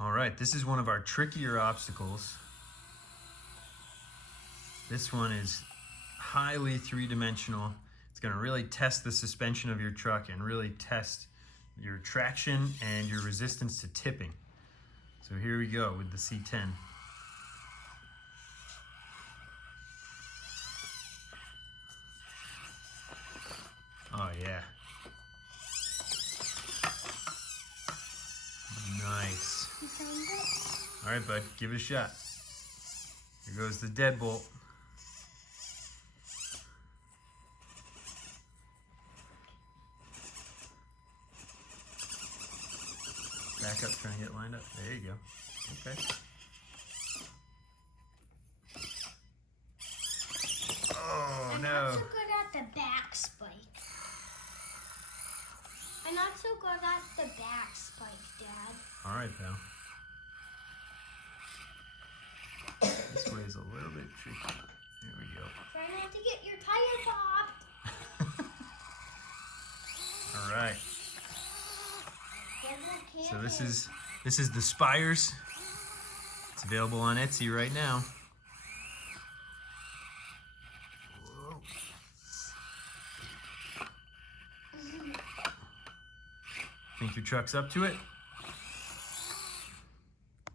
All right, this is one of our trickier obstacles. This one is highly three-dimensional. It's going to really test the suspension of your truck and really test your traction and your resistance to tipping. So here we go with the C10. Oh yeah. Nice. All right, bud, give it a shot. Here goes the deadbolt. Back up, trying to get lined up. There you go. Okay. Oh, I'm no. not so good at the back spike. I'm not so good at the back spike, Dad. All right, pal. This way is a little bit tricky. Here we go. Try not to get your tire popped. All right. So This this is the Spires. It's available on Etsy right now. Whoa. Think your truck's up to it?